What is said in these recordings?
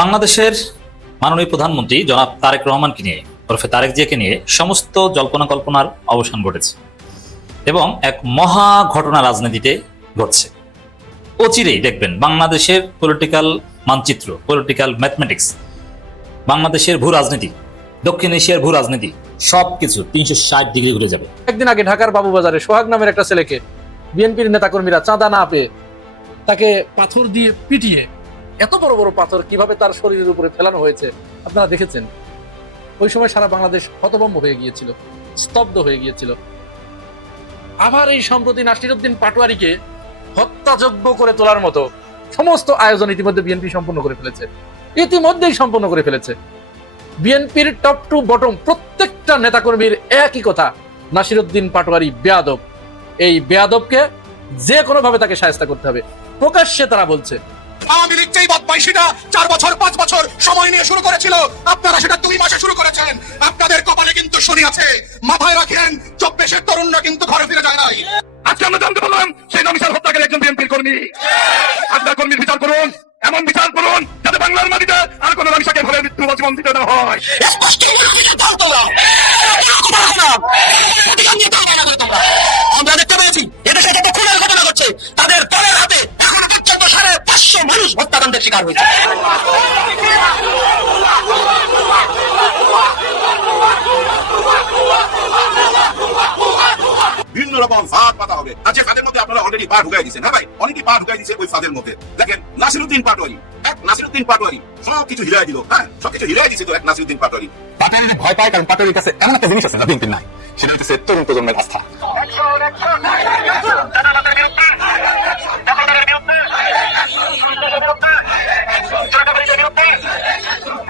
বাংলাদেশের মাননীয় প্রধানমন্ত্রী জনাব তারেক রহমানকে নিয়ে ওরফে তারেক জিয়াকে নিয়ে সমস্ত জল্পনা কল্পনার অবসান ঘটেছে এবং এক মহা ঘটনা রাজনীতিতে ঘটছে। অচিরেই দেখবেন বাংলাদেশের পলিটিক্যাল মানচিত্র, পলিটিক্যাল ম্যাথমেটিক্স, বাংলাদেশের ভূ রাজনীতি, দক্ষিণ এশিয়ার ভূ রাজনীতি সবকিছু 360 ডিগ্রি ঘুরে যাবে। একদিন আগে ঢাকার বাবুবাজারে সোহাগ নামের একটা ছেলেকে বিএনপির নেতাকর্মীরা চাঁদা না পেয়ে তাকে পাথর দিয়ে পিটিয়ে, এত বড় বড় পাথর কিভাবে তার শরীরের উপরে ফেলানো হয়েছে আপনারা দেখেছেন। ওই সময় সারা বাংলাদেশ হতভম্ব হয়ে গিয়েছিল, স্তব্ধ হয়ে গিয়েছিল। আবার এই সম্প্রতি নাসিরউদ্দিন পাটোয়ারীকে হত্যাযজ্ঞ করে তোলার মতো সমস্ত আয়োজন ইতিমধ্যে বিএনপি সম্পন্ন করে ফেলেছে, ইতিমধ্যেই সম্পন্ন করে ফেলেছে। বিএনপির টপ টু বটম প্রত্যেকটা নেতাকর্মীর একই কথা, নাসিরউদ্দিন পাটোয়ারী বেয়াদব। এই বেয়াদবকে যে কোনো ভাবে তাকে শায়েস্তা করতে হবে, প্রকাশ্যে তারা বলছে। আওয়ামী লীগ যেই বদমাইশিটা 4 বছর 5 বছর সময় নিয়ে শুরু করেছিল, আপনারা সেটা 2 মাসে শুরু করেছেন। আপনাদের কপালে কিন্তু শনি আছে, মাথায় রাখেন। 24-এর তরুণরা কিন্তু ঘরে ফিরে যায় নাই। আজকে আমরা জানতে পারলাম সেই নমিসার হত্যাকারী একজন বিএনপির কর্মী। আপনার কর্মীর বিচার করুন, এমন বিচার করুন যাতে বাংলার মাটিতে আর কোনো নমিসাকে ঘরে মৃত্যু জীবন দিতে না হয়। আমরা দেখতে পেয়েছি এদেশে যত খুনের ঘটনা ঘটছে তাদের পরের হাতে এখনো পর্যন্ত 550 মানুষ হত্যাকাণ্ডের শিকার হয়েছে। বিভিন্ন রকম ফাঁদ পাতা হবে। আজকে ফাঁদের মধ্যে আপনারা অলরেডি পা ঢুকাই দিচ্ছেন। হ্যাঁ ভাই, অনেকেই পা ঢুকাই দিচ্ছে ওই ফাঁদের মধ্যে। দেখেন নাসিরউদ্দিন পাটোয়ারী, নাসিরউদ্দিন পাটোয়ারী সবকিছু হিলাই দিল। হ্যাঁ, সবকিছু হিলাই দিচ্ছে তো এক নাসিরউদ্দিন পাটোয়ারী। পাটোয়ারী ভয় পায় কারণ পাটোয়ারীর কাছে এমন একটা জিনিস আছে যা বিএনপির নাই, সেটা হচ্ছে তরুণ প্রজন্মের আস্থা।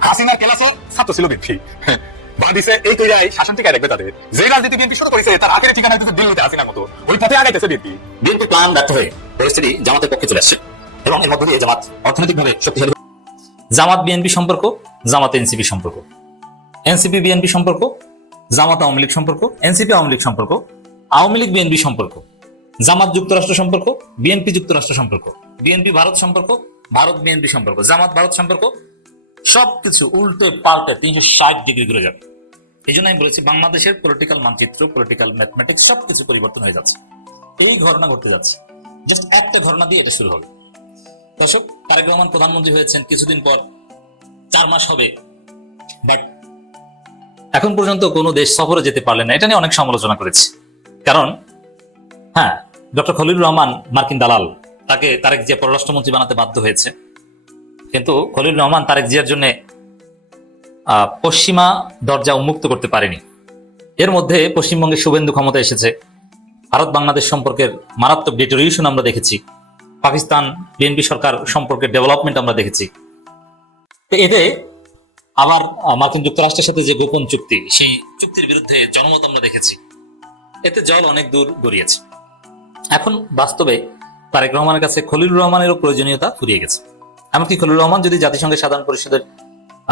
হাসিনার ক্লাসও ছাত্র ছিল বিএনপি, বাদিছে এই তৈরি শাসন টিকায় রাখবে তাদের। যে রাজনীতি বিএনপি শুরু করেছে তার আখেরি ঠিকানা হচ্ছে দিল্লিতে হাসিনার মতো, ওই পথে আগাইতেছে বিএনপি। বিএনপি প্ল্যান ব্যর্থ হয়ে পরিস্থিতি জামাতের পক্ষে চলে আসছে এবং এর মধ্যে দিয়ে জামাত অর্থনৈতিকভাবে শক্তিশালী। জামাত বিএনপি সম্পর্ক, জামাত এনসিপি সম্পর্ক, এনসিপি বিএনপি সম্পর্ক, জামাত আওয়ামী লীগ সম্পর্ক, এনসিপি আওয়ামী লীগ সম্পর্ক, আওয়ামী লীগ বিএনপি সম্পর্ক, জামাত যুক্তরাষ্ট্র সম্পর্ক, বিএনপি যুক্তরাষ্ট্র সম্পর্ক, বিএনপি ভারত সম্পর্ক, ভারত বিএনপি সম্পর্ক, জামাত ভারত সম্পর্ক, সবকিছু উল্টে পাল্টে 360 ডিগ্রি ঘুরে যাবে। এই জন্য আমি বলেছি বাংলাদেশের পলিটিক্যাল মানচিত্র, পলিটিক্যাল ম্যাথমেটিক্স সবকিছু পরিবর্তন হয়ে যাচ্ছে। এই ঘটনা ঘটতে যাচ্ছে, জাস্ট একটা ঘটনা দিয়ে এটা শুরু হবে। দর্শক, তারেক রহমান প্রধানমন্ত্রী হয়েছেন কিছুদিন পর, 4 মাস হবে, বাট এখন পর্যন্ত কোনো দেশ সফরে যেতে পারলেন না। এটা নিয়ে অনেক সমালোচনা করেছে, কারণ হ্যাঁ, ডক্টর খলিলুর রহমান মার্কিন দালাল, তাকে তারেক জিয়া পররাষ্ট্রমন্ত্রী বানাতে বাধ্য হয়েছে। কিন্তু খলিলুর রহমান তারেক জিয়ার জন্য পশ্চিমা দরজা উন্মুক্ত করতে পারেনি। এর মধ্যে পশ্চিমবঙ্গে শুভেন্দু ক্ষমতা এসেছে, ভারত বাংলাদেশ সম্পর্কের মারাত্মক ডিটোরিয়েশন আমরা দেখেছি, পাকিস্তান বিএনপি সরকার সম্পর্কে ডেভেলপমেন্ট আমরা দেখেছি। এতে আবার মার্কিন যুক্তরাষ্ট্রের সাথে যে গোপন চুক্তি, সেই চুক্তির বিরুদ্ধে জনমত আমরা দেখেছি। এতে জল অনেক দূর গড়িয়েছে। এখন বাস্তবে তারেক রহমানের কাছে খলিলুর রহমানেরও প্রয়োজনীয়তা ফুরিয়ে গেছে। এমনকি খলিলুর রহমান যদি জাতিসংঘের সাধারণ পরিষদের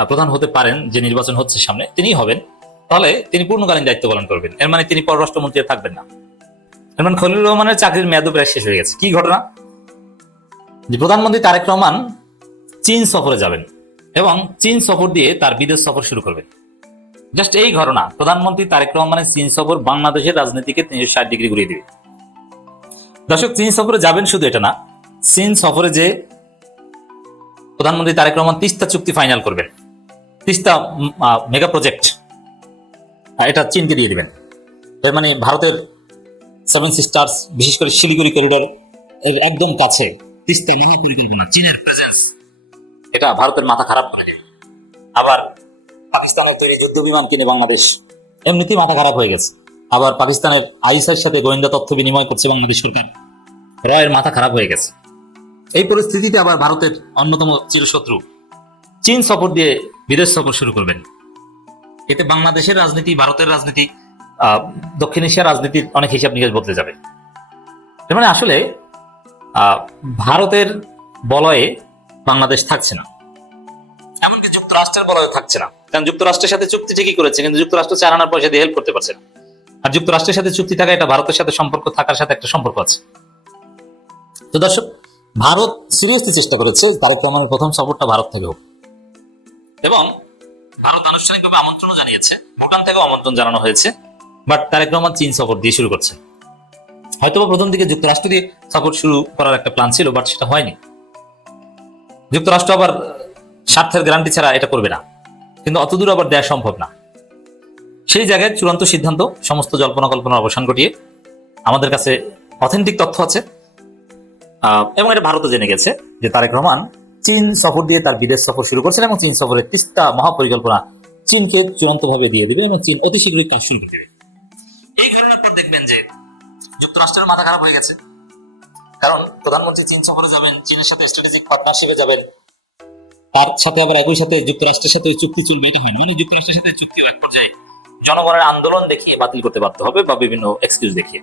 প্রধান হতে পারেন, যে নির্বাচন হচ্ছে সামনে, তিনিই হবেন, তাহলে তিনি পূর্ণকালীন দায়িত্ব পালন করবেন। এর মানে তিনি পররাষ্ট্রমন্ত্রী থাকবেন না। এর মানে খলিলুর রহমানের চাকরির মেয়াদও প্রায় শেষ হয়ে গেছে। কি ঘটনা? যে প্রধানমন্ত্রী তারেক রহমান চীন সফরে যাবেন এবং চীন সফর দিয়ে তার বিদেশ সফর শুরু করবেন। জাস্ট এই ঘটনা, প্রধানমন্ত্রী তারেক রহমানের চীন সফর বাংলাদেশের রাজনীতিকে 360 ডিগ্রি ঘুরিয়ে দিবে। দর্শক, চীন সফরে যাবেন শুধু এটা না, চীন সফরে যে প্রধানমন্ত্রী তারেক রহমান তিস্তা চুক্তি ফাইনাল করবেন, তিস্তা মেগা প্রজেক্ট, এটা চীনকে দিয়ে দিবেন। এর মানে ভারতের 7 সিস্টার্স, বিশেষ করে শিলিগুড়ি করিডোর একদম কাছে তিস্তা মহা পরিকল্পনা, চীনের প্রেজেন্স, এটা ভারতের মাথা খারাপ করে দেবে। আবার পাকিস্তানের তৈরি যুদ্ধ বিমান কিনে বাংলাদেশ, এমনিতেই মাথা খারাপ হয়ে গেছে। আবার পাকিস্তানের আইএসআইর সাথে গোয়েন্দা তথ্য বিনিময় করছে বাংলাদেশ সরকার, রয়ের মাথা খারাপ হয়ে গেছে। এই পরিস্থিতিতে আবার ভারতের অন্যতম চিরশত্রু চীন সফর দিয়ে বিদেশ সফর শুরু করবেন। এতে বাংলাদেশের রাজনীতি, ভারতের রাজনীতি, দক্ষিণ এশিয়ার রাজনীতির অনেক হিসাব নিকাশ বদলে যাবে। মানে আসলে ভারতের বলয়ে বাংলাদেশ থাকছে না, এমনকি যুক্তরাষ্ট্রের বলয়ে থাকছে না। কারণ যুক্তরাষ্ট্রের সাথে চুক্তি ঠিকই করেছে, কিন্তু যুক্তরাষ্ট্র 4 আনার পয়সা দিয়ে হেল্প করতে পারছে না। আর যুক্তরাষ্ট্রের সাথে চুক্তি থাকা, এটা ভারতের সাথে সম্পর্ক থাকার সাথে একটা সম্পর্ক আছে। তো দর্শক, ভারত সিরিয়াসলি চেষ্টা করেছে তারেক রহমানের প্রথম সফরটা ভারত থেকে হোক, এবং ভারত আনুষ্ঠানিকভাবে আমন্ত্রণও জানিয়েছে, ভুটান থেকেও আমন্ত্রণ জানানো হয়েছে, বাট তারেক রহমান চীন সফর দিয়ে শুরু করছে। হয়তোবা প্রথম দিকে যুক্তরাষ্ট্র দিয়ে সফর শুরু করার একটা প্ল্যান ছিল, বাট সেটা হয়নি। যুক্তরাষ্ট্র আবার স্বার্থের গ্যারান্টি ছাড়া এটা করবে না, কিন্তু অতদূর আবার দেওয়া সম্ভব না। সেই জায়গায় চূড়ান্ত সিদ্ধান্ত, সমস্ত জল্পনা কল্পনার অবসান ঘটিয়ে আমাদের কাছে অথেন্টিক তথ্য আছে, এবং এটা ভারতও জেনে গেছে যে তারেক রহমান চীন সফর দিয়ে তার বিদেশ সফর শুরু করছেন এবং চীন সফরের তিস্তা মহাপরিকল্পনা চীনকে চূড়ান্তভাবে দিয়ে দিবে এবং চীন অতি শীঘ্রই কাজ শুরু করে দেবে। এই ঘটনার পর দেখবেন যে যুক্তরাষ্ট্রের মাথা খারাপ হয়ে গেছে, কারণ প্রধানমন্ত্রী চীন সফরে যাবেন, চীনের সাথে স্ট্র্যাটেজিক পার্টনারশিপে যাবেন, তার সাথে আবার একই সাথে যুক্তরাষ্ট্রের সাথে চুক্তি চলবে, এটা হয় মানে যুক্তরাষ্ট্রের সাথে চুক্তি এক পর্যায়ে জনগণের আন্দোলন দেখিয়ে বাতিল করতে বাধ্য হবে বা বিভিন্ন এক্সকিউজ দেখিয়ে।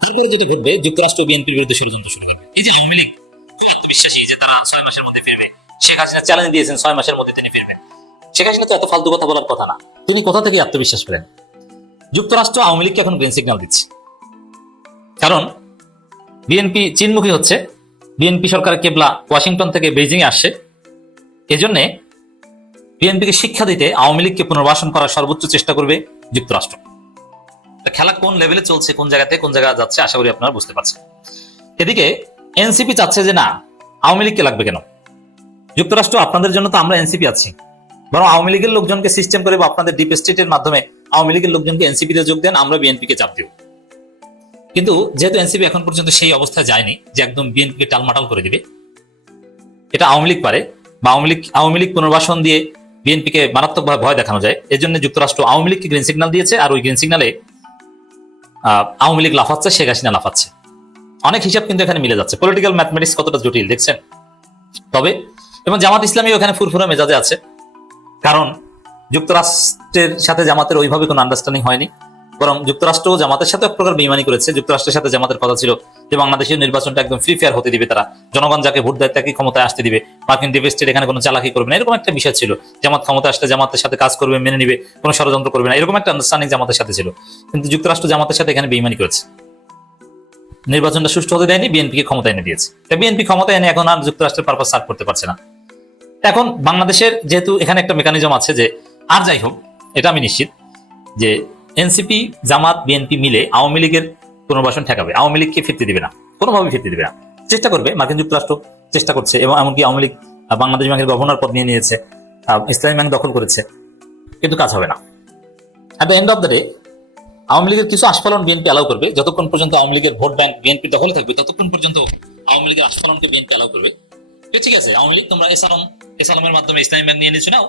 তারপরে যেটি ঘটবে, যুক্তরাষ্ট্র বিএনপির বিরুদ্ধে ষড়যন্ত্র শুরু করবে। এই যে আওয়ামী লীগ আত্মবিশ্বাসী যে তারা 6 মাসের মধ্যে ফিরবে, শেখ হাসিনা চ্যালেঞ্জ দিয়েছেন 6 মাসের মধ্যে তিনি ফিরবেন। শেখ হাসিনা তো এত ফালতু কথা বলার কথা না, তিনি কোথা থেকে আত্মবিশ্বাস পেলেন? যুক্তরাষ্ট্র আওয়ামী লীগকে এখন গ্রিন সিগন্যাল দিচ্ছে, কারণ বিএনপি চীনমুখী হচ্ছে, বিএনপি সরকারের কেবলা ওয়াশিংটন থেকে বেইজিং এ আসছে। এজন্য বিএনপিকে শিক্ষা দিতে আওয়ামী লীগকে পুনর্বাসন করার সর্বোচ্চ চেষ্টা করবে যুক্তরাষ্ট্র। খেলা কোন লেভেলে চলছে, কোন জায়গাতে কোন জায়গায় যাচ্ছে, আশা করি আপনারা বুঝতে পারছেন। এদিকে এনসিপি চাচ্ছে যে না, আওয়ামী লীগকে লাগবে কেন? যুক্তরাষ্ট্র আপনাদের জন্য তো আমরা এনসিপি আছি, বরং আওয়ামী লীগের লোকজনকে সিস্টেম করে বা আপনাদের ডিপ স্টেটের মাধ্যমে আওয়ামী লীগের লোকজনকে এনসিপিতে যোগ দেন, আমরা বিএনপিকে চাপ দিব। কিন্তু যেহেতু এনসিপি এখন পর্যন্ত সেই অবস্থায় যায়নি যে একদম বিএনপিকে টালমাটাল করে দিবে, এটা আওয়ামী লীগ পারে, বা আওয়ামী লীগ পুনর্বাসন দিয়ে বিএনপিকে মারাত্মকভাবে ভয় দেখানো যায়। এর জন্য যুক্তরাষ্ট্র আওয়ামী লীগকে গ্রিন সিগন্যাল দিয়েছে, আর ওই গ্রিন সিগন্যালে আওয়ামী লীগ লাফাচ্ছে, শেখ হাসিনা লাফাচ্ছে। অনেক হিসাব কিন্তু এখানে মিলে যাচ্ছে। পলিটিক্যাল ম্যাথমেটিক্স কতটা জটিল দেখছেন। তবে এবং জামাত ইসলামী ওখানে ফুরফুরা মেজাজে আছে, কারণ যুক্তরাষ্ট্রের সাথে জামাতের ওইভাবে কোনো আন্ডারস্ট্যান্ডিং হয়নি, বরং যুক্তরাষ্ট্র জামাতের সাথে এক প্রকার বেইমানি করেছে। যুক্তরাষ্ট্রের সাথে জামাতের কথা ছিল যে বাংলাদেশের নির্বাচনটা একদম ফ্রি ফেয়ার হতে দিবে, তারা জনগণ যাকে ভোট দেয় তাকে ক্ষমতায় আসতে দিবে, মার্কিন ডিপ স্টেট এখানে কোনো চালাকি করবে না, এরকম একটা বিষয় ছিল। জামাত ক্ষমতা আসলে জামাতের সাথে কাজ করবে, মেনে নিবে, কোনো ষড়যন্ত্র করবে না, এরকম একটা আন্ডারস্ট্যান্ডিং জামাতের সাথে ছিল। কিন্তু যুক্তরাষ্ট্র জামাতের সাথে এখানে বেইমানি করেছে, নির্বাচনটা সুষ্ঠু হতে দেয়নি, বিএনপিকে ক্ষমতা এনে দিয়েছে। বিএনপি ক্ষমতা এনে এখন আর যুক্তরাষ্ট্রের পারপাস সার্ভ করতে পারছে না। এখন বাংলাদেশের যেহেতু এখানে একটা মেকানিজম আছে যে, আর যাই হোক, এটা আমি নিশ্চিত যে এনসিপি, জামাত, বিএনপি মিলে আওয়ামী লীগের পুনর্বাসন ঠেকাবে, আওয়ামী লীগকে ফিরতে দিবে না, কোনোভাবে ফিরতে দিবে না, চেষ্টা করবে। মার্কিন যুক্তরাষ্ট্র চেষ্টা করছে, এবং এমনকি আওয়ামী লীগ বাংলাদেশ ব্যাংকের গভর্নর পদ নিয়ে নিয়েছে, ইসলামী ব্যাংক দখল করেছে, কিন্তু কাজ হবে না। At the end of the day Awami লীগের কিছু আস্ফালন বিএনপি অ্যালাউ করবে, যতক্ষণ পর্যন্ত আওয়ামী লীগের ভোট ব্যাংক বিএনপি দখলে থাকবে ততক্ষণ পর্যন্ত আওয়ামী লীগের আস্ফালনকে বিএনপি অ্যালাউ করবে। ঠিক আছে, আওয়ামী লীগ তোমরা এসালামের মাধ্যমে ইসলামী ব্যাংক নিয়ে নিয়েছো নাও,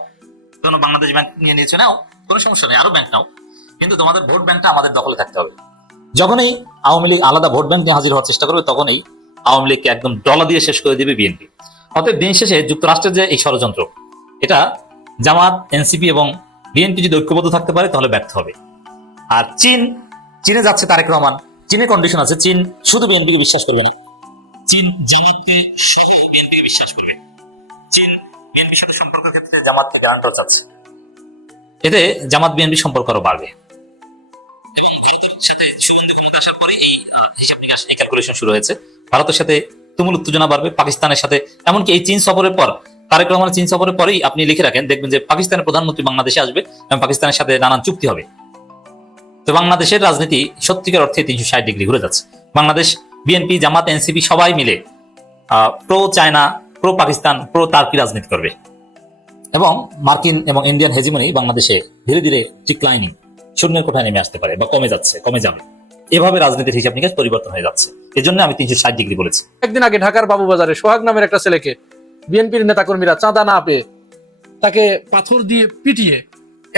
তোমরা বাংলাদেশ ব্যাংক নিয়ে নিয়েছো নাও, কোনো সমস্যা নেই, আরো ব্যাংক নাও, কিন্তু তোমাদের ভোট ব্যাংকটা আমাদের দখলে থাকতে হবে। যখনই আওয়ামী লীগ আলাদা ভোট ব্যাংক নিয়ে হাজির হওয়ার চেষ্টা করবে, তখনই আওয়ামী লীগকে একদম ডলা দিয়ে শেষ করে দিবে বিএনপি। অতএব দিন শেষে যুক্তরাষ্ট্রের যে এই ষড়যন্ত্র, এটা জামাত, এনসিপি এবং বিএনপি যদি ঐক্যবদ্ধ থাকতে পারে তাহলে ব্যর্থ হবে। আর চীনে যাচ্ছে তারেক রহমান, চীনের কন্ডিশন আছে, চীন শুধু বিএনপিকে বিশ্বাস করবে না, চীন জামাতকে সহ বিএনপিকে বিশ্বাস করবে। চীন বিএনপির সাথে সম্পর্কের ক্ষেত্রে জামাত থেকে আন্টার যাচ্ছে, এতে জামাত বিএনপি সম্পর্ক আরো বাড়বে। সাথে শুভেন্দু ক্ষমতা আসার পরে এই হিসাব নিকাশ, এই ক্যালকুলেশন শুরু হয়েছে। ভারতের সাথে তুমুল উত্তেজনা বাড়বে, পাকিস্তানের সাথে, এমনকি এই চীন সফরের পর, তারেক রহমানের চীন সফরের পরেই আপনি লিখে রাখেন, দেখবেন যে পাকিস্তানের প্রধানমন্ত্রী বাংলাদেশে আসবে এবং পাকিস্তানের সাথে নানান চুক্তি হবে। তো বাংলাদেশের রাজনীতি সত্যিকার অর্থে 360 ডিগ্রি ঘুরে যাচ্ছে। বাংলাদেশ বিএনপি, জামাত, এনসিপি সবাই মিলে pro China, pro Pakistan, pro turkey রাজনীতি করবে, এবং মার্কিন এবং ইন্ডিয়ান হেজিমনি বাংলাদেশে ধীরে ধীরে ডিক্লাইনিং, শূন্যের কোঠায় নেমে আসতে পারে বা কমে যাবে। এভাবে রাজনীতির হিসাব নিকাশ পরিবর্তন হয়ে যাচ্ছে। এজন্য আমি 360 ডিগ্রি বলেছি। একদিন আগে ঢাকার বাবুবাজারে সোহাগ নামের একটা ছেলেকে বিএনপির নেতাকর্মীরা চাঁদা না পেয়ে তাকে পাথর দিয়ে পিটিয়ে,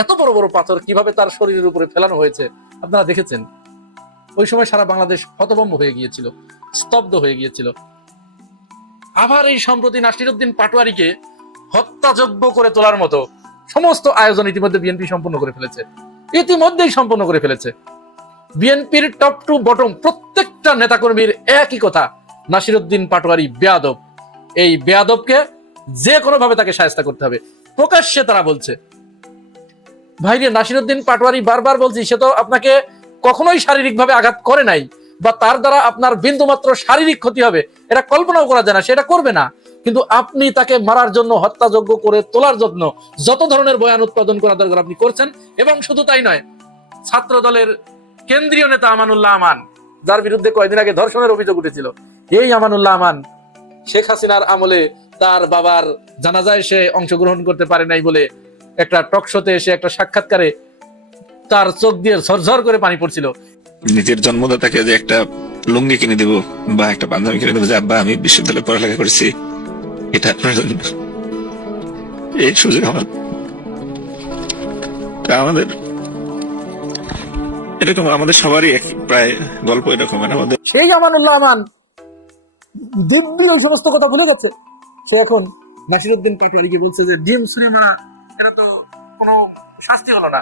এত বড় বড় পাথর কিভাবে তার শরীরের উপরে ফেলানো হয়েছে আপনারা দেখেছেন। ওই সময় সারা বাংলাদেশ হতভম্ব হয়ে গিয়েছিল, স্তব্ধ হয়ে গিয়েছিল। আবার এই সম্প্রতি নাসিরউদ্দিন পাটোয়ারীকে হত্যাযজ্ঞ করে তোলার মতো সমস্ত আয়োজন ইতিমধ্যে বিএনপি সম্পন্ন করে ফেলেছে। বিএনপির টপ টু বটম প্রত্যেকটা নেতাকর্মীর একই কথা, নাসিরউদ্দিন পাটোয়ারী বেয়াদব। এই বেয়াদবকে যে কোনো ভাবে তাকে শায়েস্তা করতে হবে। প্রকাশ্যে তারা বলছে, ভাইরে নাসিরউদ্দিন পাটোয়ারী বারবার বলছি, সে তো আপনাকে কখনোই শারীরিকভাবে আঘাত করে নাই, বা তার দ্বারা আপনার বিন্দুমাত্র শারীরিক ক্ষতি হবে এটা কল্পনাও করা যায় না, সেটা করবে না। কিন্তু আপনি তাকে মারার জন্য, হত্যাযোগ্য করে তোলার জন্য যত ধরনের বয়ান উৎপাদন করা দরকার আপনি করছেন। এবং শুধু তাই নয়, ছাত্র দলের কেন্দ্রীয় নেতা আমানুল্লাহ আমান, যার বিরুদ্ধে কয়েকদিন আগে ধর্ষণের অভিযোগ উঠেছিল, এই আমানুল্লাহ আমান শেখ হাসিনার আমলে তার বাবার জানাজায় সে অংশগ্রহণ করতে পারে নাই বলে একটা টক শোতে এসে একটা সাক্ষাৎকারে তার চোখ দিয়ে ঝরঝর করে পানি পড়ছিল। নিজের জন্মদাতাকে যে একটা লুঙ্গি কিনে দেব বা একটা পাঞ্জাবি কিনে দেবো যে আব্বা আমি বিশ্ববিদ্যালয়ে পড়ালেখা করেছি, এটা আপনার জন্য এই সুযোগ আমার। তা আমাদের এরকম আমাদের সবারই প্রায় গল্প এরকম আমাদের। সেই আমানুল্লাহ আমান দিব্যি ওই সমস্ত কথা ভুলে গেছে। সে এখন নাসিরউদ্দিন পাটোয়ারিকে বলছে যে ডিম ছুঁড়ে মারা এটা তো কোনো শাস্তি হলো না,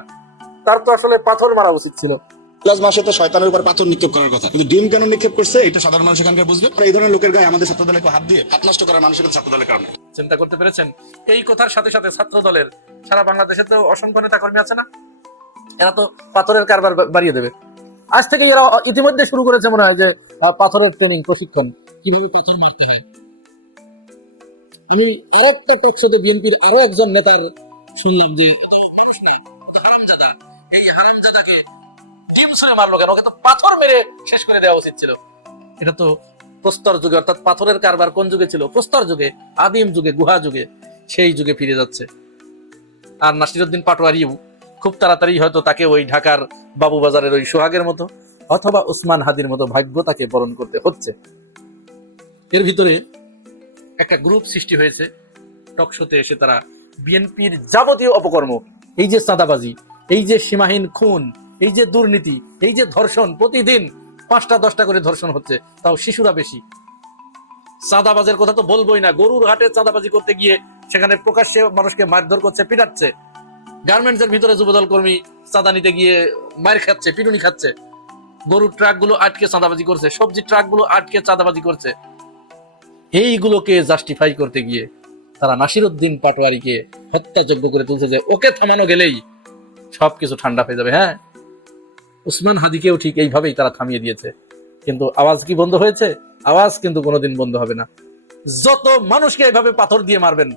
তার তো আসলে পাথর মারা উচিত ছিল। প্লাস মাসে তো শয়তানের উপর পাথর নিক্ষেপ করার কথা, কিন্তু ডিম কেন নিক্ষেপ করছে এটা সাধারণ মানুষ এখানকার বুঝবে। এই ধরনের লোকের গায়ে আমাদের ছাত্র দলের হাত দিয়ে হাত নষ্ট করার মানুষের ছাত্র দলের কারণে। চিন্তা করতে পেরেছেন? এই কথার সাথে সাথে ছাত্র দলের সারা বাংলাদেশে তো অসংখ্য নেতা কর্মী আছে না, এরা তো পাথরের কারবার বাড়িয়ে দেবে। আজ থেকে এরা ইতিমধ্যে শুরু করেছে মনে হয় যে পাথরের ট্রেনিং, প্রশিক্ষণ, কিভাবে পাথর মারতে হয়। আমি আরেকটা টকশোতে বিএনপির আরো একজন নেতার শুনলাম যে হারামজাদা, এই হারামজাদাকে ডিম ছুঁড়ে মারলো কেন? ওকে তো পাথর মেরে শেষ করে দেওয়া উচিত ছিল। এটা তো প্রস্তর যুগে, অর্থাৎ পাথরের কারবার কোন যুগে ছিল? প্রস্তর যুগে, আদিম যুগে, গুহা যুগে, সেই যুগে ফিরে যাচ্ছে। আর নাসিরউদ্দিন পাটোয়ারিও খুব তাড়াতাড়ি হয়তো তাকে ওই ঢাকার বাবুবাজারের ওই সোহাগের মতো অথবা উসমান হাদির মতো ভাগ্য তাকে বরণ করতে হচ্ছে। এর ভিতরে একটা গ্রুপ সৃষ্টি হয়েছে, টকশোতে এসে তারা বিএনপির যাবতীয় অপকর্ম, এই যে চাঁদাবাজি, এই যে সীমাহীন খুন, এই যে দুর্নীতি, এই যে ধর্ষণ, প্রতিদিন 5টা 10টা করে ধর্ষণ হচ্ছে, তাও শিশুরা বেশি। চাঁদাবাজের কথা তো বলবোই না, গরুর হাটে চাঁদাবাজি করতে গিয়ে সেখানে প্রকাশ্যে মানুষকে মারধর করছে, পিটাচ্ছে। গার্মেন্টস এর ভিতরে যুবদল কর্মী চাঁদা নিতে গিয়ে মার খাচ্ছে, পিটুনি খাচ্ছে। গরুর ট্রাক গুলো আটকে চাঁদাবাজি করছে, সবজি ট্রাক গুলো আটকে চাঁদাবাজি করছে। এইগুলোকে জাস্টিফাই করতে গিয়ে তারা নাসিরউদ্দিন পাটোয়ারিকে হত্যাযোগ্য করে তুলছে যে ওকে থামানো গেলেই সবকিছু ঠান্ডা হয়ে যাবে। হ্যাঁ, উসমান হাদিকেও ঠিক এইভাবেই তারা থামিয়ে দিয়েছে। কিন্তু আওয়াজ কি বন্ধ হয়েছে? আওয়াজ কিন্তু কোনোদিন বন্ধ হবে না। যত মানুষকে এইভাবে পাথর দিয়ে মারবেন,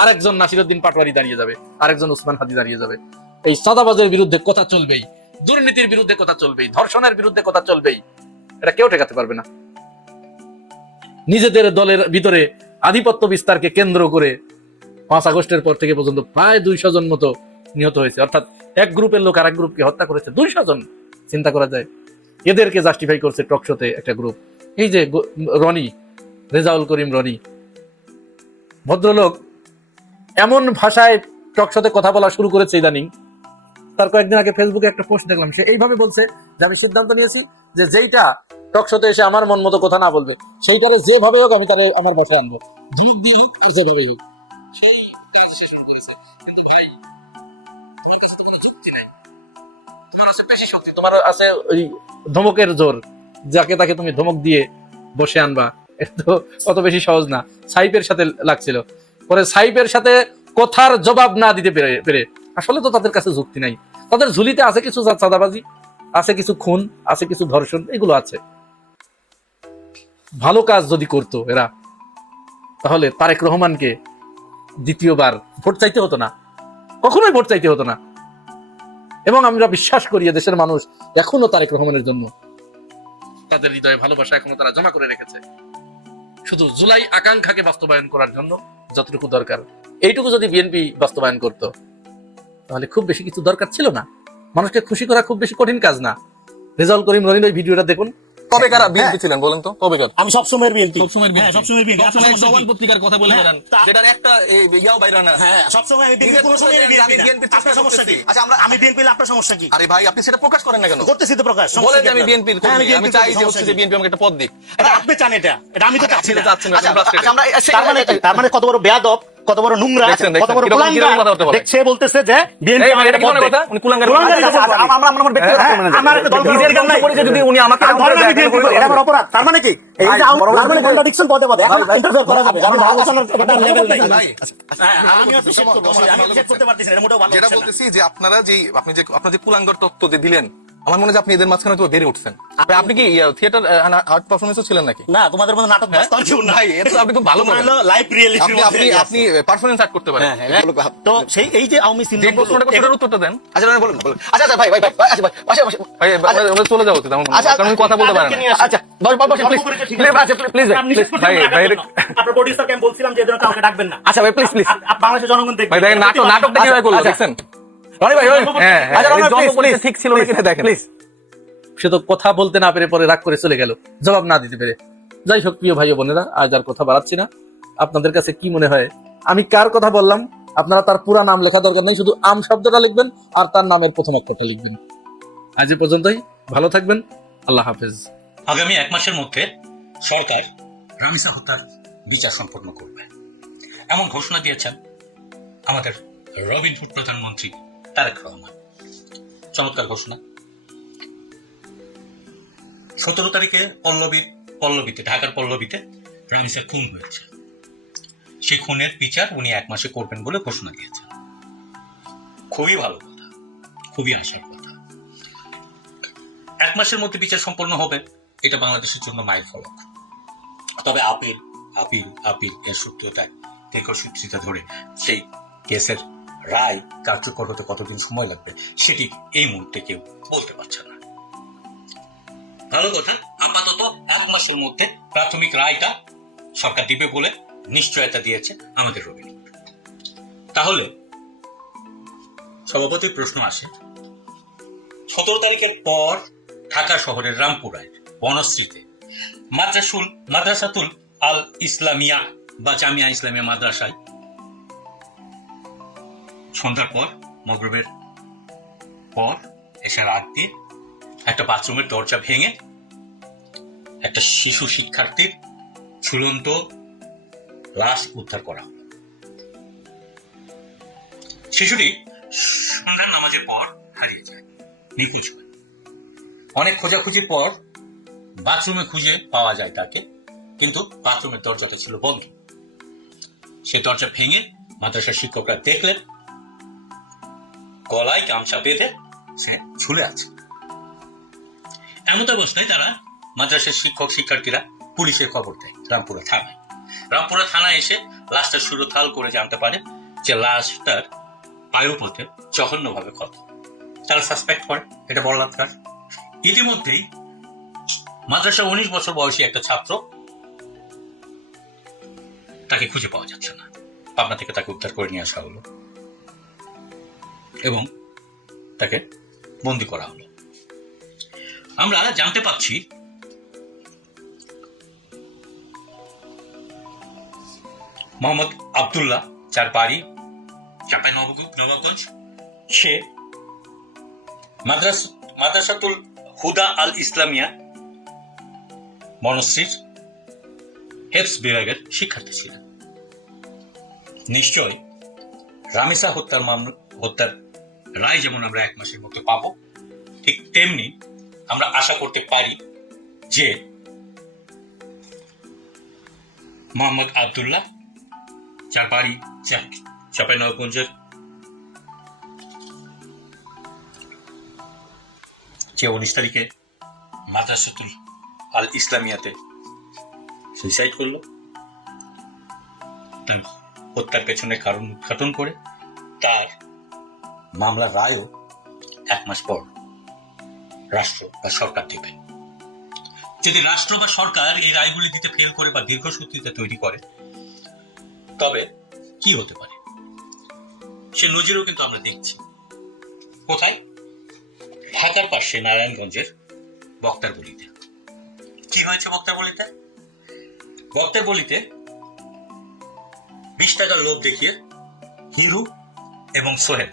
আরেকজন নাসিরউদ্দিন পাটোয়ারি দাঁড়িয়ে যাবে, আরেকজন উসমান হাদি দাঁড়িয়ে যাবে। এই চাঁদাবাজের বিরুদ্ধে কথা চলবেই, দুর্নীতির বিরুদ্ধে কথা চলবেই, ধর্ষণের বিরুদ্ধে কথা চলবেই। এটা কেউ ঠেকাতে পারবে না। নিজেদের দলের ভিতরে আধিপত্য বিস্তারকে কেন্দ্র করে 5 আগস্টের পর থেকে পর্যন্ত প্রায় 200 জন মতো নিহত হয়েছে, অর্থাৎ এক গ্রুপের লোক আরেক গ্রুপকে হত্যা করেছে 200 জন। চিন্তা করা যায়। এদেরকে জাস্টিফাই করছে টকশোতে একটা গ্রুপ। এই যে রনি, রেজাউল করিম রনি ভদ্রলোক এমন ভাষায় টকশোতে কথা বলা শুরু করেছে ইদানিং। তার কয়েকদিন আগে ফেসবুকে একটা পোস্ট দেখলাম, সে এইভাবে বলছে যে আমি সিদ্ধান্ত নিয়েছি যে যেইটা টকশোতে এসে আমার মন মতো কথা না বলবে, সেইটারে যেভাবে হোক আমি তারে আমার বাসায় আনবো, ধমক দিয়ে হোক আর যেভাবে হোক। সেই কাজ সে শুরু করেছে। কিন্তু ভাই, তোমার কাছে তো কোনো যুক্তি নাই, তোমার আছে পেশি শক্তি, তোমার আছে ওই ধমকের জোর, যাকে তাকে তুমি ধমক দিয়ে বসে আনবা। এটা তো অত বেশি সহজ না। সাইফের সাথে লাগছিল, পরে সাইফের সাথে কথার জবাব না দিতে পেরে আসলে তো তাদের কাছে যুক্তি নাই। তাদের ঝুলিতে আছে কিছু চাঁদাবাজি, আছে কিছু খুন, আছে কিছু ধর্ষণ, এগুলো আছে। ভালো কাজ যদি করতো এরা, তাহলে তারেক রহমানকে দ্বিতীয়বার ভোট চাইতে হতো না, কখনোই ভোট চাইতে হতো না। এবং আমরা বিশ্বাস করি দেশের মানুষ এখনো তারেক রহমানের জন্য তাদের হৃদয়ে ভালোবাসা এখনো তারা জমা করে রেখেছে। শুধু জুলাই আকাঙ্ক্ষাকে বাস্তবায়ন করার জন্য যতটুকু দরকার, এইটুকু যদি বিএনপি বাস্তবায়ন করত, তাহলে খুব বেশি কিছু দরকার ছিল না। মানুষকে খুশি করা খুব বেশি কঠিন কাজ না। রেজাউল করিম রনির ওই ভিডিওটা দেখুন। কবেকার বিএনপি ছিলেন বলেন তো? কবেকার? আমি সবসময়ের বিএনপি, সবসময় বিএনপি আপনারা জবান পত্রিকার কথা বলে বেড়ান, যেটার একটা ইয়াও বাইরে না। হ্যাঁ, সবসময় আমি বিএনপি, কোনো সময় বিএনপি। আপনার সমস্যা কি? আচ্ছা, আমি বিএনপি, আপনার সমস্যা কি? আরে ভাই, আপনি সেটা প্রকাশ করেন না কেন? করতেছি তো প্রকাশ। বলেন যে আমি বিএনপির কর্মী, আমি চাই যে হচ্ছে বিএনপি আমাকে একটা পদ দিক। এটা আপনি চান, এটা আমি তো চাচ্ছি না। আচ্ছা, আমরা তার মানে কত বড় বেয়াদব, কত বড় নোংরা, কত বড় কুলাঙ্গার দেখছে বলতেছে যে বিএনপি আমাকে একটা পদ দেয়। উনি কুলাঙ্গার। আমরা আমার ব্যক্তিগত আমার দল নিজের গান নাই, যদি উনি আমাকে এটা আমার অপরাধ। তার মানে কি? এই যে তার মানে কন্ট্রাডিকশন পদে পদে এখন ইন্টারফেয়ার করা যাবে। আমি আলোচনার একটা লেভেল নাই। আমি অত শেষ করতে পারতেছি না, এটা মোটেও ভালো। যেটা বলতেছি যে আপনারা যে আপনি যে কুলাঙ্গার তত্ত্ব যে দিলেন আমার মনে হয় যে আপনি এদের মাঝখানে তো বেড়ে উঠছেন। ভাই, আপনি কি থিয়েটার আর্ট পারফরমেন্সও ছিলেন নাকি? না তোমাদের মতো নাটক বাস্তব আর কেউ নাই। ভাই এটা তো আপনি খুব ভালো করেন। লাইভ রিয়েলিটির আপনি মধ্যে আপনি পারফরমেন্স আর্ট করতে পারেন। হ্যাঁ হ্যাঁ তো সেই এই যে আওয়ামী যে সিনড্রোম প্রশ্নটা করছেন ওটার উত্তরটা দেন। আচ্ছা না, বলুন বলুন আচ্ছা আচ্ছা ভাই ভাই ভাই আচ্ছা ভাই পাশে পাশে ভাই আমরা চলে যাওয়া উচিত আমার মনে হয়, আচ্ছা কারণ উনি কথা বলতে পারেন না। আচ্ছা বস বস প্লিজ প্লিজ ভাই, ভাই, আপনার প্রোডিউসারকে আমি বলছিলাম যে এদের কাউকে ডাকবেন না। আচ্ছা ভাই প্লিজ প্লিজ বাংলাদেশের জনগণ দেখবে। ভাই দেখেন নাটকটা কিভাবে করলো দেখছেন? রনি ভাই হ্যাঁ আচ্ছা, রনি ভাই, জন্ম please, পরিচয় please, ঠিক ছিল না কিনা দেখেন। প্লিজ। সে তো কথা বলতে না পেরে পরে রাগ করে চলে গেল, জবাব না দিতে পেরে। যাই হোক প্রিয় ভাই ও বোনেরা, আজ আর কথা বাড়াচ্ছি না। আপনাদের কাছে কি মনে হয় আমি কার কথা বললাম? আপনারা তার পুরা নাম লেখা দরকার নেই, শুধু আম শব্দটা লিখবেন আর তার নামের প্রথম অক্ষরটা লিখবেন। আজ এ পর্যন্তই, ভালো থাকবেন, আল্লাহ হাফেজ। আগামী 1 মাসের মধ্যে সরকার রামিসা হত্যার বিচার সম্পন্ন করবে এমন ঘোষণা দিয়েছেন আমাদের রবিনহুড প্রধানমন্ত্রী তারেক রহমান। চমৎকার ঘোষণা। 17 তারিখে পল্লবীতে ঢাকার পল্লবীতে রামিসার খুন হয়েছে। সেই খুনের বিচার উনি 1 মাসে করবেন বলে ঘোষণা দিয়েছেন। খুবই ভালো কথা, খুবই আশার কথা। 1 মাসের মধ্যে বিচার সম্পন্ন হবে, এটা বাংলাদেশের জন্য মাইল ফলক। তবে আপিল এর সত্যতায় দীর্ঘসূত্রিতা ধরে সেই কেসের রায় কার্যকর হতে কতদিন সময় লাগবে সেটি এই মুহূর্তে কেউ বলতে পারছে না। ভালো কথা, আপাতত 1 মাসের মধ্যে প্রাথমিক রায়টা সরকার দিবে বলে নিশ্চয়তা দিয়েছে আমাদের রবিনহুড। তাহলে সভাপতির প্রশ্ন আসে, 17 তারিখের পর ঢাকা শহরের রামপুরায় বনশ্রীতে মাদ্রাসাতুল আল ইসলামিয়া বা জামিয়া ইসলামিয়া মাদ্রাসায় সন্ধ্যার পর মগরিবের পর এসার আগ দিয়ে একটা বাথরুমের দরজা ভেঙে একটা শিশু শিক্ষার্থীর ঝুলন্ত লাশ উদ্ধার করা হলো। শিশুটি সন্ধ্যার নামাজের পর হারিয়ে যায়, নিখোঁজ হয়। অনেক খোঁজাখুঁজির পর বাথরুমে খুঁজে পাওয়া যায় তাকে, কিন্তু বাথরুমের দরজাটা ছিল বন্ধ। সে দরজা ভেঙে মাদ্রাসার শিক্ষকরা দেখলেন গলায় গামছা বেঁধে সে ঝুলে আছে। এমন অবস্থায় তারা মাদ্রাসার শিক্ষক শিক্ষার্থীরা পুলিশে খবর দেয় রামপুরা থানায় এসে লাশটা সুরতাল করে জানতে পারে যে লাশটার বায়ুপথে জঘন্যভাবে ক্ষত। তারা সাসপেক্ট করে এটা বলাৎকার। ইতিমধ্যেই মাদ্রাসা 19 বছর বয়সী একটা ছাত্র, তাকে খুঁজে পাওয়া যাচ্ছে না। পাবনা থেকে তাকে উদ্ধার করে নিয়ে আসা হলো এবং তাকে বন্দি করা হলো। আমরা জানতে পাচ্ছি মোহাম্মদ আব্দুল্লাহ, যার বাড়ি চাঁপাইনবাবগঞ্জ, সে মাদ্রাসাতুল হুদা আল ইসলামিয়া বনশ্রীর হেফজ বিভাগের শিক্ষার্থী ছিলেন। নিশ্চয় রামিসা হত্যার রায় যেমন আমরা 1 মাসের মধ্যে পাবো, ঠিক তেমনি আমরা আশা করতে পারি যে মোহাম্মদ আব্দুল্লাহ, যার বাড়ি চাঁপাইনবাবগঞ্জের, যে 19 তারিখে মাদ্রাসাতুল আল ইসলামিয়াতে সুইসাইড করলো, তার হত্যার পেছনে কারণ উদ্ঘাটন করে তার মামলার রায়ও 1 মাস পর রাষ্ট্র বা সরকার দেবে। যদি রাষ্ট্র বা সরকার এই রায়গুলি দিতে ফেল করে বা দীর্ঘসূত্রিতা তৈরি করে, তবে কি হতে পারে সে নজিরও কিন্তু আমরা দেখছি। কোথায়? ঢাকার পাশে নারায়ণগঞ্জের বক্তারবলিতে। কি হয়েছে বক্তারবলিতে? বক্তারবলিতে 20 টাকার লোভ দেখিয়ে হিরু এবং সোহেল,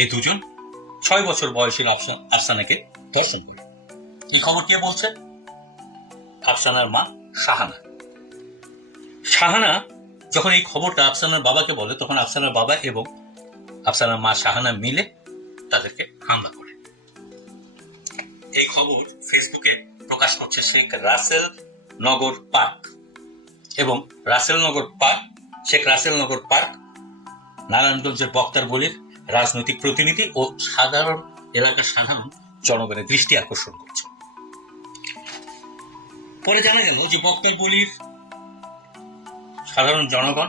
এই দুজন 6 বছর বয়সী আফসানাকে ধর্ষণ করে। এই খবর কে বলছে? আফসানার মা শাহানা যখন এই খবরটা আফসানার বাবাকে বলে, তখন আফসানার বাবা এবং আফসানার মা শাহানা মিলে তাদেরকে হামলা করে। এই খবর ফেসবুকে প্রকাশ করছে শেখ রাসেল নগর পার্ক এবং শেখ রাসেল নগর পার্ক নারায়ণগঞ্জের বক্তারবলির রাজনৈতিক প্রতিনিধি ও এলাকার সাধারণ জনগণের দৃষ্টি আকর্ষণ করছে। পরে জানা গেল যে বক্তব্যগুলির সাধারণ জনগণ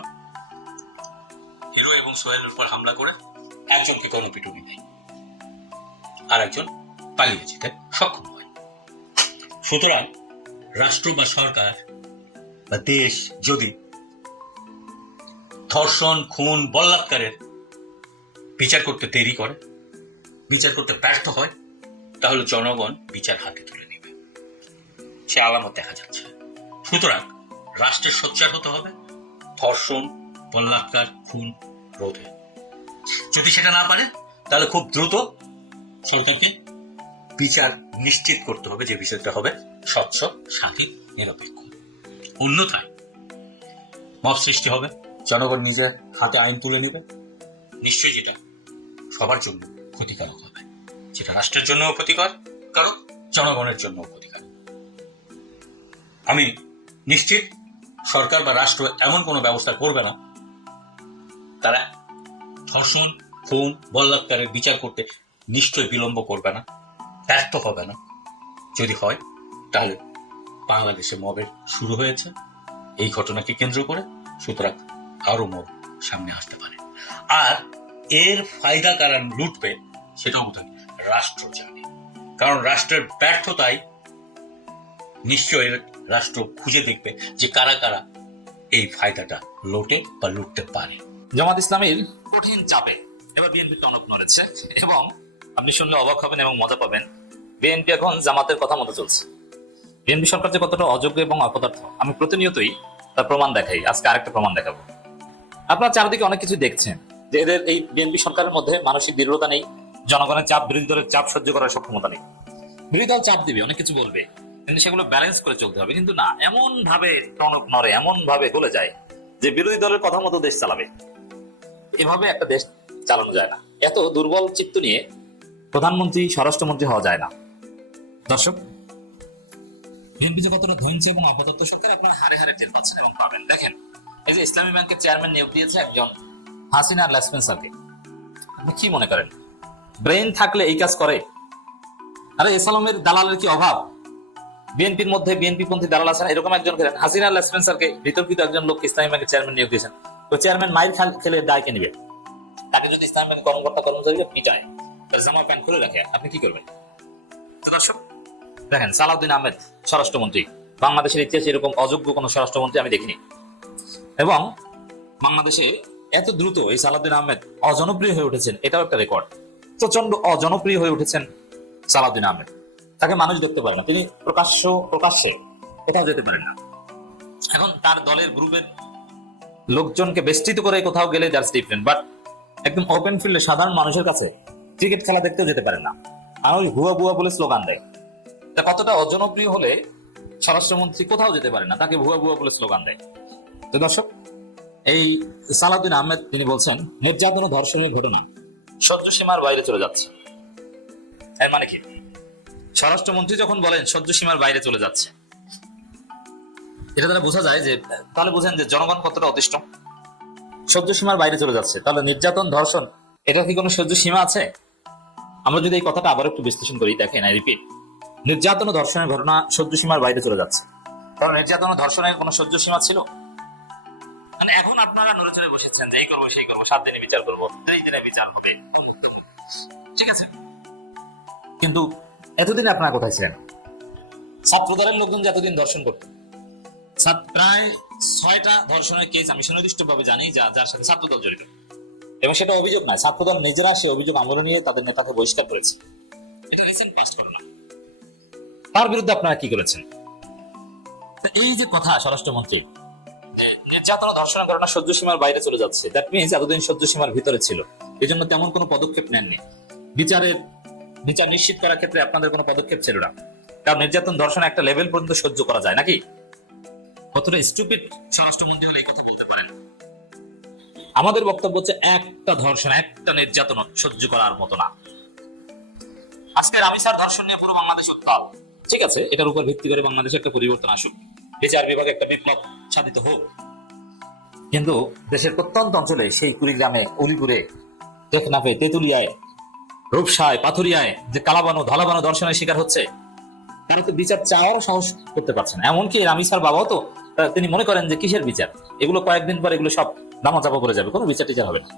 হিরো এবং সোহেলের উপর হামলা করে একজনকে গণপিটুনি দেয়, আর একজন পালিয়ে যেতে সক্ষম হয়। সুতরাং রাষ্ট্র বা সরকার বা দেশ যদি ধর্ষণ, খুন, বলাৎকারের বিচার করতে দেরি করে, বিচার করতে ব্যর্থ হয়, তাহলে জনগণ বিচার হাতে তুলে নেবে, সে আলামত দেখা যাচ্ছে। সুতরাং রাষ্ট্রের সোচ্চার হতে হবে ধর্ষণ, বলাৎকার, খুন রোধে। যদি সেটা না পারে তাহলে খুব দ্রুত সরকারকে বিচার নিশ্চিত করতে হবে, যে বিচারটা হবে স্বচ্ছ, স্বাধীন, নিরপেক্ষ। অন্যথায় মব সৃষ্টি হবে, জনগণ নিজের হাতে আইন তুলে নেবে, নিশ্চয়ই যেটা সবার জন্য ক্ষতিকারক হবে, যেটা রাষ্ট্রের জন্য ক্ষতিকারক, জনগণের জন্য ক্ষতিকারক। আমি নিশ্চিত সরকার বা রাষ্ট্র এমন কোনো ব্যবস্থা করবে না তারা ধর্ষণ, খুন, বলাৎকারের বিচার করতে নিশ্চয়ই বিলম্ব করবে না, ব্যর্থ হবে না। যদি হয় তাহলে বাংলাদেশে মবের শুরু হয়েছে এই ঘটনাকে কেন্দ্র করে, সুতরাং আরো মব সামনে আসতে পারে। আর এর ফায়দা কারা লুটবে সেটাও বোধহয় রাষ্ট্র জানে, কারণ রাষ্ট্রের ব্যর্থতায় নিশ্চয়ই রাষ্ট্র খুঁজে দেখবে যে কারা কারা এই ফায়দাটা লোটে বা লুটতে পারে। জামাত ইসলামীর কঠিন চাপে এবার বিএনপি টনক নড়েছে, এবং আপনি শুনলে অবাক হবেন এবং মজা পাবেন, বিএনপি এখন জামাতের কথা মতো চলছে। বিএনপি সরকার যে কতটা অযোগ্য এবং অপদার্থ আমি প্রতিনিয়তই তার প্রমাণ দেখাই। আজকে আরেকটা প্রমাণ দেখাবো। আপনারা চারদিকে অনেক কিছু দেখছেন যে এদের এই বিএনপি সরকারের মধ্যে মানসিক দৃঢ়তা নেই, জনগণের চাপ, বিরোধী দলের চাপ সহ্য করার সক্ষমতা নেই। বিরোধী দল চাপ দিবে, অনেক কিছু বলবে, কিন্তু সেগুলো ব্যালেন্স করে চলতে হবে। কিন্তু না, এমন ভাবে টনক নড়ে, এমন ভাবে গলে যায় যে বিরোধী দলের কথা মতো দেশ চালাবে। এভাবে একটা দেশ চালানো যায় না। এত দুর্বল চিত্ত নিয়ে প্রধানমন্ত্রী, স্বরাষ্ট্রমন্ত্রী হওয়া যায় না। দর্শক, বিএনপি যে কতটা ধৈর্য এবং আপাতত সরকার আপনারা হারে হারে টের পাচ্ছেন এবং পাবেন। দেখেন, এই যে ইসলামী ব্যাংকের চেয়ারম্যান নিয়োগ দিয়েছে একজন হাসিনা লেসপেন্সারকে। আপনি কি মনে করেন ব্রেন থাকলে এই কাজ করে? আরে এসালামের দালালের কি অভাব? বিএনপির মধ্যে বিএনপি পন্থী দালাল আছেন, এরকম একজন করেন হাসিনা লেসপেন্সারকে, বিতর্কিত একজন লোককে ইসলামী ব্যাংকের চেয়ারম্যান নিয়োগ দিয়েছেন। তো চেয়ারম্যান মাইর খেলে দায় কে নিবে? তাকে যদি ইসলামী ব্যাংকের কর্মকর্তা কর্মচারীরা পিটায়, তার জামা প্যান্ট খুলে রাখে, আপনি কি করবেন? তো দর্শক দেখেন, সালাউদ্দিন আহমেদ স্বরাষ্ট্রমন্ত্রী, বাংলাদেশের ইতিহাসে এরকম অযোগ্য কোন স্বরাষ্ট্রমন্ত্রী আমি দেখিনি। এবং বাংলাদেশে এত দ্রুত এই সালাউদ্দিন আহমেদ অজনপ্রিয় হয়ে উঠেছেন, এটাও একটা রেকর্ড। প্রচন্ড অজনপ্রিয় হয়ে উঠেছেন সালাউদ্দিন আহমেদ, তাকে মানুষ দেখতে পারে না, তিনি প্রকাশ্যে কোথাও যেতে পারেন না। এখন তার দলের গ্রুপের লোকজনকে বেষ্টিত করে কোথাও গেলে দ্যাটস ডিফারেন্ট, বাট একদম ওপেন ফিল্ডে সাধারণ মানুষের কাছে ক্রিকেট খেলা দেখতেও যেতে পারেন না, আর ওই ভুয়া ভুয়া বলে স্লোগান দেয়। তা কতটা অজনপ্রিয় হলে স্বরাষ্ট্রমন্ত্রী কোথাও যেতে পারে না, তাকে ভুয়া ভুয়া বলে স্লোগান দেয়। তো দর্শক, এই সালাউদ্দিন আহমেদ তিনি বলছেন নির্যাতন ও ধর্ষণের ঘটনা সহ্য সীমার বাইরে চলে যাচ্ছে। এর মানে কি? স্বরাষ্ট্রমন্ত্রী যখন বলেন সহ্য সীমার বাইরে চলে যাচ্ছে, এটা দ্বারা বোঝা যায় যে, তাহলে বোঝেন যে জনগণ কতটা অতিষ্ঠ। সহ্য সীমার বাইরে চলে যাচ্ছে, তাহলে নির্যাতন, ধর্ষণ, এটা কি কোনো সহ্য সীমা আছে? আমরা যদি এই কথাটা আবার একটু বিশ্লেষণ করি, দেখেন, আই রিপিট, নির্যাতন ও ধর্ষণের ঘটনা সহ্য সীমার বাইরে চলে যাচ্ছে। কারণ নির্যাতন ও ধর্ষণের কোনো সহ্য সীমা ছিল? মানে এখন আপনারা নড়ে চড়ে বসেছেন যে এই করবো, সেই করবো, 7 দিনে বিচার করবো, 3 দিনে বিচার হবে, ঠিক আছে। কিন্তু এতদিন আপনারা কোথায় ছিলেন? ছাত্রদলের লোকজন যে এতদিন ধর্ষণ করত, প্রায় 6টা ধর্ষণের কেস আমি সুনির্দিষ্টভাবে জানি যার সাথে ছাত্রদল জড়িত, এবং সেটা অভিযোগ নয়, ছাত্রদল নিজেরা সে অভিযোগ আমলে নিয়ে তাদের নেতাকে বহিষ্কার করেছে। এটা রিসেন্ট পাস্ট ঘটনা। তার বিরুদ্ধে আপনারা কি করেছেন? এই যে কথা স্বরাষ্ট্রমন্ত্রী, নির্যাতন ও ধর্ষণের ঘটনা সহ্য সীমার বাইরে চলে যাচ্ছে, দ্যাট মিনস এতদিন সহ্য সীমার ভিতরে ছিল, এই জন্য তেমন কোনো পদক্ষেপ নেননি। বিচার নিশ্চিত করার ক্ষেত্রে আপনাদের কোনো পদক্ষেপ ছিল না, কারণ নির্যাতন, ধর্ষণ একটা লেভেল পর্যন্ত সহ্য করা যায় নাকি? কতটা স্টুপিড স্বরাষ্ট্রমন্ত্রী হলে এই কথা বলতে পারেন? আমাদের বক্তব্য হচ্ছে একটা ধর্ষণ, একটা নির্যাতন সহ্য করার মতো না। আজকে রামিসার ধর্ষণ নিয়ে পুরো বাংলাদেশ উত্তাল, ঠিক আছে, এটার উপর ভিত্তি করে বাংলাদেশে একটা পরিবর্তন আসুক, বিচার বিভাগে একটা বিপ্লব সাধিত হোক, কিন্তু দেশের প্রত্যন্ত অঞ্চলে সেই কুড়িগ্রামে, উলিপুরে, টেকনাফে, তেঁতুলিয়ায় রূপসায়, পাথুরিয়ায় যে কালাবানো ধলাবানো দর্শনের শিকার হচ্ছে, তারা তো বিচার চাওয়ারও সাহস করতে পারছে না। এমনকি রামিসার বাবাও তো তিনি মনে করেন যে কিসের বিচার, এগুলো কয়েকদিন পর এগুলো সব দামাচাপা পড়ে যাবে, কোনো বিচার টিচার হবে না।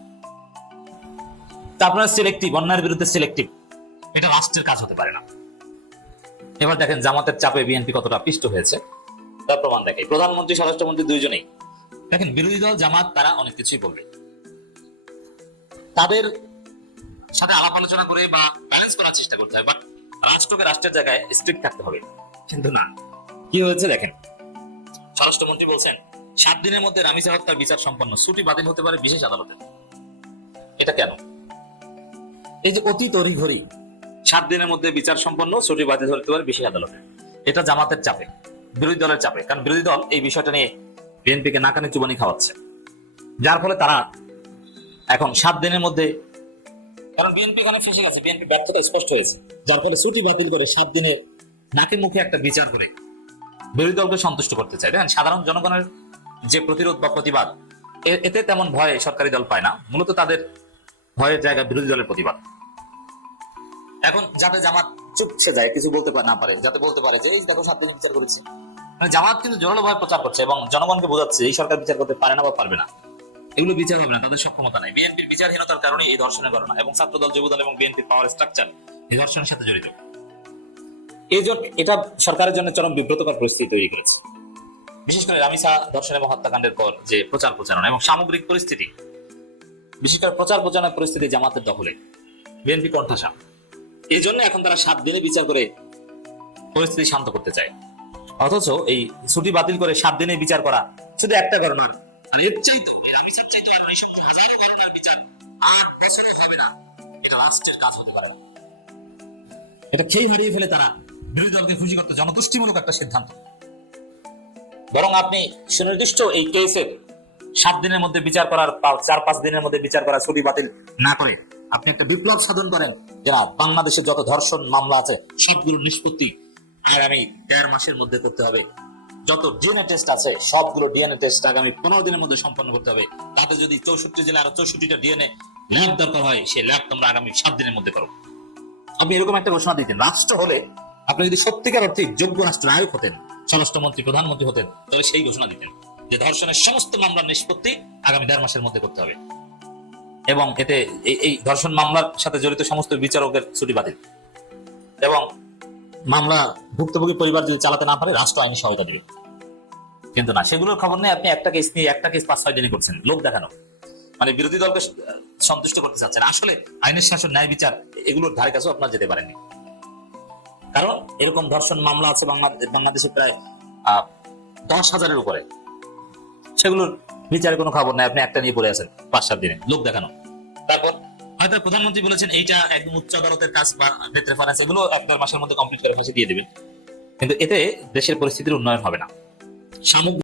তা আপনারা সিলেক্টিভ, অন্যায়ের বিরুদ্ধে সিলেক্টিভ, এটা রাষ্ট্রের কাজ হতে পারে না। এবার দেখেন জামাতের চাপে বিএনপি কতটা পিষ্ট হয়েছে তার প্রমাণ দেখে। প্রধানমন্ত্রী, স্বরাষ্ট্রমন্ত্রী দুইজনেই দেখেন বিরোধী দল জামাত তারা অনেক কিছুই বলবে, তাদের সাথে আলাপ আলোচনা করে বা ব্যালেন্স করার চেষ্টা করতে হয়, বাট রাষ্ট্রকে রাষ্ট্রের জায়গায় স্ট্রিক্ট থাকতে হবে। কিন্তু না, কি হয়েছে দেখেন, স্বরাষ্ট্রমন্ত্রী বলছেন 7 দিনের মধ্যে রামিসা হত্যার বিচার সম্পন্ন, ছুটি বাতিল হতে পারে বিশেষ আদালতে। এটা কেন? এই যে অতি তড়িঘড়ি 7 দিনের মধ্যে বিচার সম্পন্ন, ছুটি বাতিল হতে পারে বিশেষ আদালতে, এটা জামাতের চাপে, বিরোধী দলের চাপে। কারণ বিরোধী দল এই বিষয়টা নিয়ে বিএনপিকে নাকানি চুবানি খাওয়াচ্ছে, যার ফলে তারা এখন 7 দিনের মধ্যে, কারণ বিএনপি এখানে ফেসে গেছে, বিএনপি ব্যর্থতা স্পষ্ট হয়েছে, যার ফলে ছুটি বাতিল করে 7 দিনের নাকে মুখে একটা বিচার করে বিরোধী দলকে সন্তুষ্ট করতে চায়। দেখেন সাধারণ জনগণের যে প্রতিরোধ বা প্রতিবাদ, এতে তেমন ভয় সরকারি দল পায় না, মূলত তাদের ভয়ের জায়গা বিরোধী দলের প্রতিবাদ। এখন যাতে জামাত চুপসে যায়, কিছু বলতে না পারে, যাতে বলতে পারে যে এই দেখো 7 দিন বিচার করেছে, মানে জামাত কিন্তু জোরালো ভাবে প্রচার করছে এবং জনগণকে বোঝাচ্ছে এই সরকার বিচার করতে পারে না বা পারবে না, এগুলো বিচার হবে না, তাদের সক্ষমতা নাই। বিএনপির বিচারহীনতার কারণে এই ধর্ষণের ঘটনা, এবং ছাত্রদল, যুবদল এবং বিএনপির পাওয়ার স্ট্রাকচার এই ধর্ষণের সাথে জড়িত। এই জন্য এটা সরকারের জন্য চরম বিব্রতকর পরিস্থিতি তৈরি করেছে, বিশেষ করে রামিসা ধর্ষণ এবং হত্যাকাণ্ডের পর যে প্রচার প্রচারণা এবং সামগ্রিক পরিস্থিতি, বিশেষ করে প্রচার প্রচারণার পরিস্থিতি জামাতের দখলে, বিএনপি কণ্ঠাসা। এই জন্য এখন তারা 7 দিনে বিচার করে পরিস্থিতি শান্ত করতে চায়, অথচ এই ছুটি বাতিল করে 7 দিনে বিচার করা শুধু একটা ঘটনার, আর এর চাইতে রামিসার চাইতে আর এইসব হাজারো ঘটনার বিচার আর পেছনে হবে না, এটা রাষ্ট্রের কাজ হতে পারে না। এটা খেয়ে হারিয়ে ফেলে তারা বিরোধী দলকে খুশি করতে জনতুষ্টিমূলক একটা সিদ্ধান্ত। বরং আপনি সুনির্দিষ্ট এই কেসের 7 দিনের মধ্যে বিচার করার, 4-5 দিনের মধ্যে বিচার করা, ছুটি বাতিল না করে আপনি একটা বিপ্লব সাধন করেন যে না, বাংলাদেশে যত ধর্ষণ মামলা আছে সবগুলো নিষ্পত্তি আগামী 1.5 মাসের মধ্যে করতে হবে, যত ডিএনএ টেস্ট আছে সবগুলো ডিএনএ টেস্ট আগামী 15 দিনের মধ্যে সম্পন্ন করতে হবে, তাতে যদি 64 জেলায় আরো 64টা ডিএনএ ল্যাব দরকার হয়, সেই ল্যাব তোমরা আগামী 7 দিনের মধ্যে করো। আপনি এরকম একটা ঘোষণা দিতেন। রাষ্ট্র হলে আপনি যদি সত্যিকার অর্থে যোগ্য রাষ্ট্রনায়ক হতেন, স্বরাষ্ট্রমন্ত্রী, প্রধানমন্ত্রী হতেন, তাহলে সেই ঘোষণা দিতেন যে ধর্ষণের সমস্ত মামলার নিষ্পত্তি আগামী 1.5 মাসের মধ্যে করতে হবে, এবং এতে এই ধর্ষণ মামলার সাথে জড়িত সমস্ত বিচারকের ছুটি বাতিল, এবং মামলা ভুক্তভোগী পরিবার যদি চালাতে না পারে রাষ্ট্র আইনি সহায়তা দিবে। কিন্তু না, সেগুলোর খবর নেই। আপনি একটা কেস নিয়ে 5-6 দিনে করছেন, লোক দেখানো, মানে বিরোধী দলকে সন্তুষ্ট করতে চাচ্ছেন। আসলে আইনের শাসন, ন্যায় বিচার এগুলোর ধারে কাছেও আপনার যেতে পারেননি, কারণ এরকম ধর্ষণ মামলা আছে বাংলাদেশে প্রায় 10,000-এর উপরে, সেগুলোর বিচারের কোনো খবর নাই। আপনি একটা নিয়ে পড়ে আছেন 5-7 দিনে, লোক দেখানো। তারপর হয়তো প্রধানমন্ত্রী বলেছেন এইটা একদম উচ্চ আদালতের কাজ বা ডেথ রেফারেন্স, এগুলো 1-1.5 মাসের মধ্যে কমপ্লিট করে ফাঁসি দিয়ে দেবেন, কিন্তু এতে দেশের পরিস্থিতির উন্নয়ন হবে না। সামগ্রিক